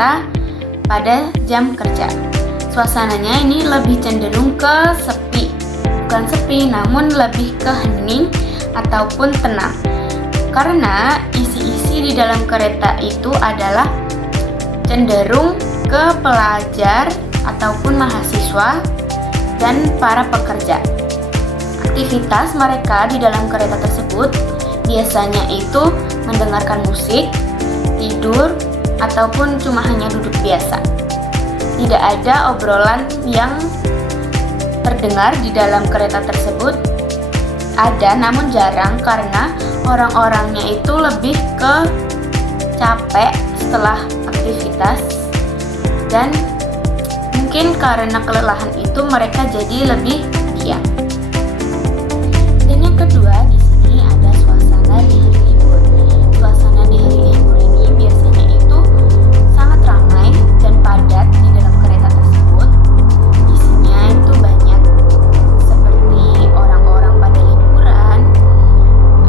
kereta pada jam kerja. Suasananya ini lebih cenderung ke sepi, bukan sepi namun lebih ke hening ataupun tenang. Karena isi-isi di dalam kereta itu adalah cenderung ke pelajar ataupun mahasiswa dan para pekerja. Aktivitas mereka di dalam kereta tersebut biasanya itu mendengarkan musik, tidur, ataupun cuma hanya duduk biasa. Tidak ada obrolan yang terdengar di dalam kereta tersebut. Ada namun jarang karena orang-orangnya itu lebih ke capek setelah aktivitas dan mungkin karena kelelahan itu mereka jadi lebih diam. Dan yang kedua di sini ada suasana di hari libur. Suasana di hari libur ini biasanya itu sangat ramai dan padat di dalam kereta tersebut. Isinya itu banyak seperti orang-orang pada liburan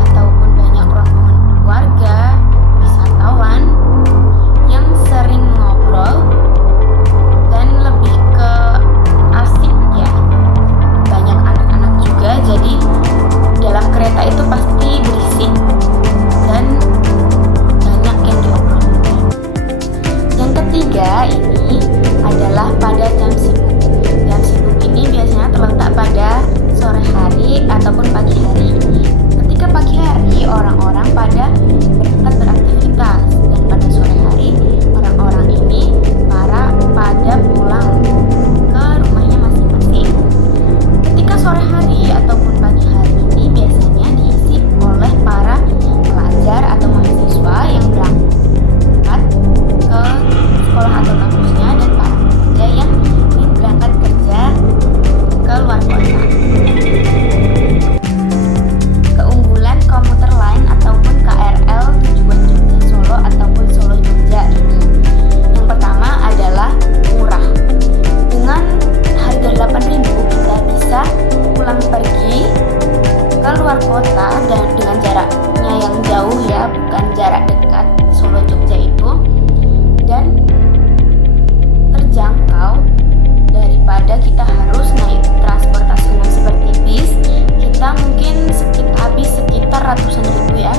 ataupun banyak rombongan keluarga, wisatawan yang sering ngobrol dan lebih ke asik ya. Banyak anak-anak juga, jadi dalam kereta itu pasti berisik dan banyak yang diobrolin. Yang ketiga ini adalah pada jam sibuk. Jam sibuk ini biasanya terletak pada sore hari ataupun pagi hari. Ketika pagi hari orang-orang pada berangkat beraktivitas dan pada sore hari orang-orang ini pada pulang ke rumahnya masing-masing. Ketika sore hari ataupun pagi hari ini biasanya diisi oleh para pelajar atau mahasiswa yang berangkat ke sekolah atau kampusnya dan para pekerja yang ingin berangkat kerja ke luar kota. Keunggulan komuter lain ataupun KRL tujuan Jogja Solo ataupun Solo Jogja ini. Yang pertama adalah murah. Dengan harga 8.000 kita bisa pulang pergi ke luar kota dan dengan jaraknya yang jauh ya, bukan jarak dekat Solo Jogja itu, dan terjangkau daripada kita harus naik transportasi umum seperti bis. Kita mungkin habis sekitar ratusan ribu ya.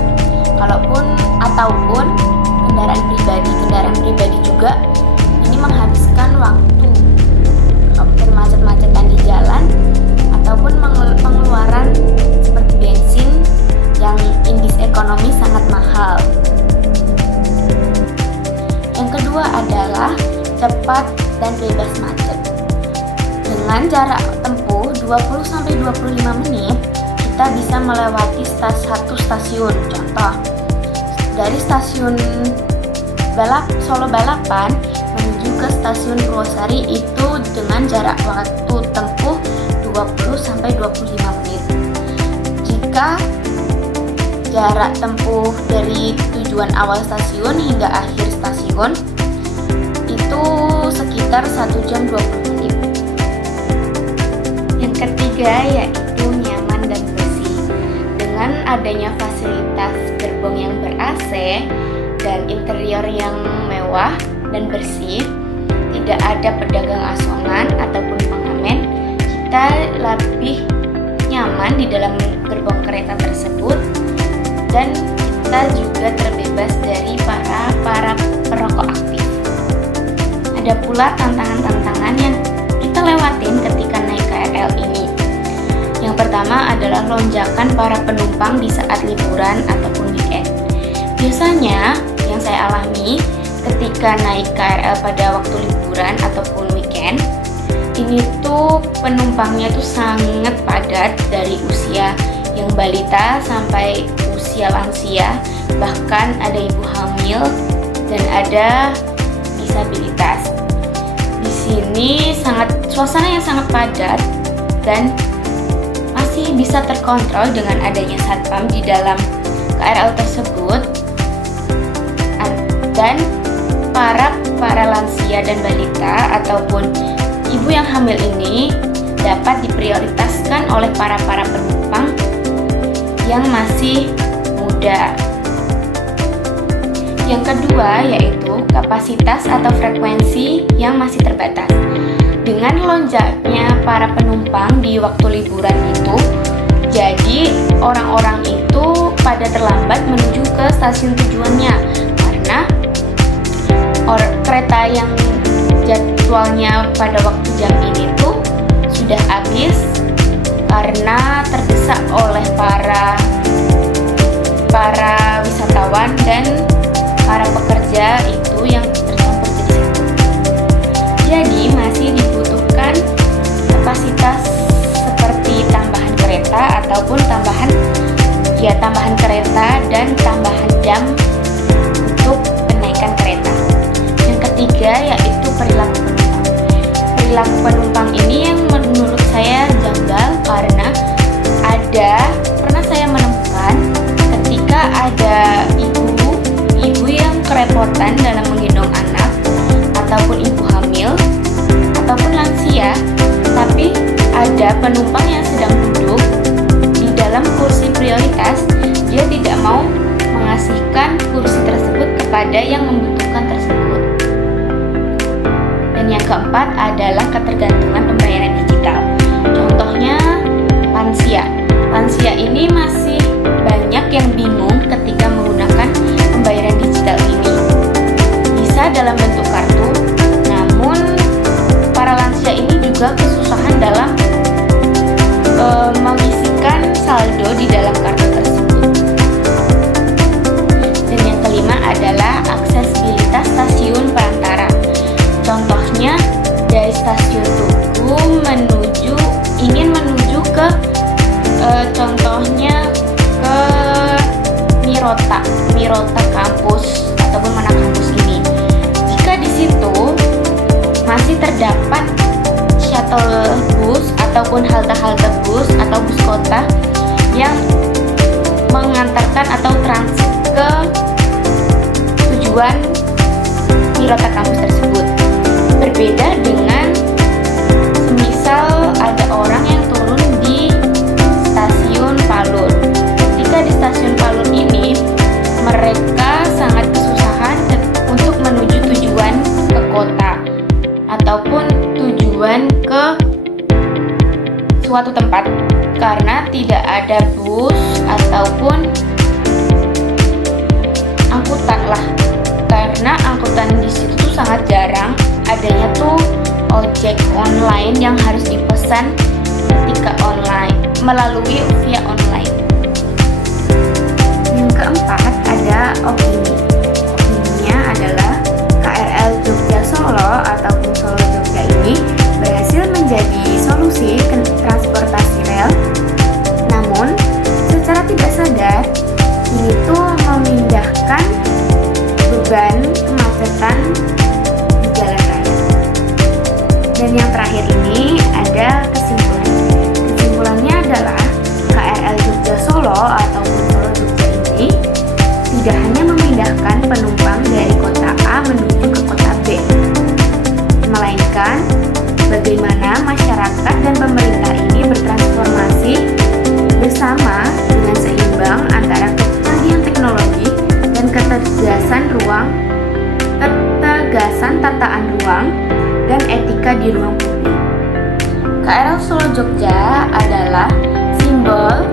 Ataupun kendaraan pribadi juga ini menghabiskan waktu bermacet-macetan di jalan ataupun pengeluaran seperti bensin yang indeks ekonomi sangat mahal. Yang kedua adalah cepat dan bebas macet. Dengan jarak tempuh 20-25 menit, kita bisa melewati satu stasiun. Contoh, dari stasiun Solo Balapan menuju ke stasiun Purwosari itu dengan jarak waktu tempuh 20-25 menit. Jika jarak tempuh dari tujuan awal stasiun hingga akhir stasiun itu sekitar 1 jam 20 menit. Yang ketiga yaitu nyaman dan bersih. Dengan adanya fasilitas gerbong yang ber-AC dan interior yang mewah dan bersih, tidak ada pedagang asongan ataupun pengamen, kita lebih nyaman di dalam gerbong kereta tersebut dan kita juga terbebas dari para perokok aktif. Ada pula tantangan-tantangan yang kita lewatin ketika naik KRL ini. Yang pertama adalah lonjakan para penumpang di saat liburan ataupun weekend. Biasanya yang saya alami ketika naik KRL pada waktu liburan ataupun weekend, ini tuh penumpangnya tuh sangat padat dari usia yang balita sampai usia lansia, bahkan ada ibu hamil dan ada disabilitas. Di sini suasana yang sangat padat dan masih bisa terkontrol dengan adanya satpam di dalam KRL tersebut, dan para lansia dan balita ataupun ibu yang hamil ini dapat diprioritaskan oleh para penumpang yang masih muda. yang kedua yaitu kapasitas atau frekuensi yang masih terbatas. Dengan lonjaknya para penumpang di waktu liburan itu, jadi orang-orang itu pada terlambat menuju ke stasiun tujuannya karena kereta yang jadwalnya pada waktu jam ini tuh sudah habis karena terdesak oleh para wisatawan dan para pekerja itu yang tercampur di situ. Jadi masih dibutuhkan kapasitas seperti tambahan kereta ataupun tambahan kereta dan tambahan jam untuk kenaikan kereta. Yang ketiga yaitu perilaku penumpang. Perilaku penumpang ini yang menurut saya janggal karena pernah saya menemukan ketika ada ibu yang kerepotan dalam menggendong anak ataupun ibu hamil ataupun lansia, tapi ada penumpang yang sedang duduk di dalam kursi prioritas, dia tidak mau mengasihkan kursi tersebut kepada yang membutuhkan tersebut. Dan yang keempat adalah ketergantungan pembayaran digital. Contohnya lansia. Lansia ini masih banyak yang bingung ketika menggunakan pembayaran digital ini. Bisa dalam bentuk kartu, namun para lansia ini juga kesusahan dalam mengisikan saldo di dalam kartu tersebut. Dan yang kelima adalah aksesibilitas stasiun perantara. Contohnya dari stasiun Tugu ingin menuju ke contohnya ke Mirota kampus ataupun mana kampus ini. Jika di situ masih terdapat shuttle bus ataupun halte-halte bus atau bus kota yang mengantarkan atau transit ke tujuan Mirota kampus tersebut. Berbeda dengan semisal ada orang yang turun di stasiun Palur. Ketika di stasiun Palur ini, mereka sangat kesusahan untuk menuju tujuan ke kota ataupun tujuan ke suatu tempat karena tidak ada bus ataupun angkutan lah. Karena angkutan di situ tuh sangat jarang, adanya tuh ojek online yang harus dipesan ketika online melalui via online. Yang keempat ada opini. Opininya adalah KRL Jogja Solo ataupun Solo Jogja ini berhasil menjadi solusi transportasi rel. Namun secara tidak sadar ini tuh memindahkan beban kemacetan di jalan raya. Dan yang terakhir ini ada kesimpulan. Kesimpulannya adalah KRL Jogja Solo ataupun Solo Jogja ini tidak hanya memindahkan penumpang dari kota A menuju ke kota B, melainkan bagaimana masyarakat dan pemerintah ini bertransformasi bersama dengan seimbang antara kecanggihan teknologi dan ketegasan tataan ruang dan etika di ruang publik. KRL Solo Jogja adalah simbol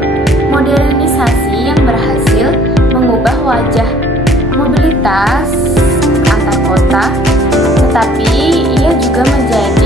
modernisasi yang berhasil mengubah wajah mobilitas antar kota, tetapi ia juga menjadi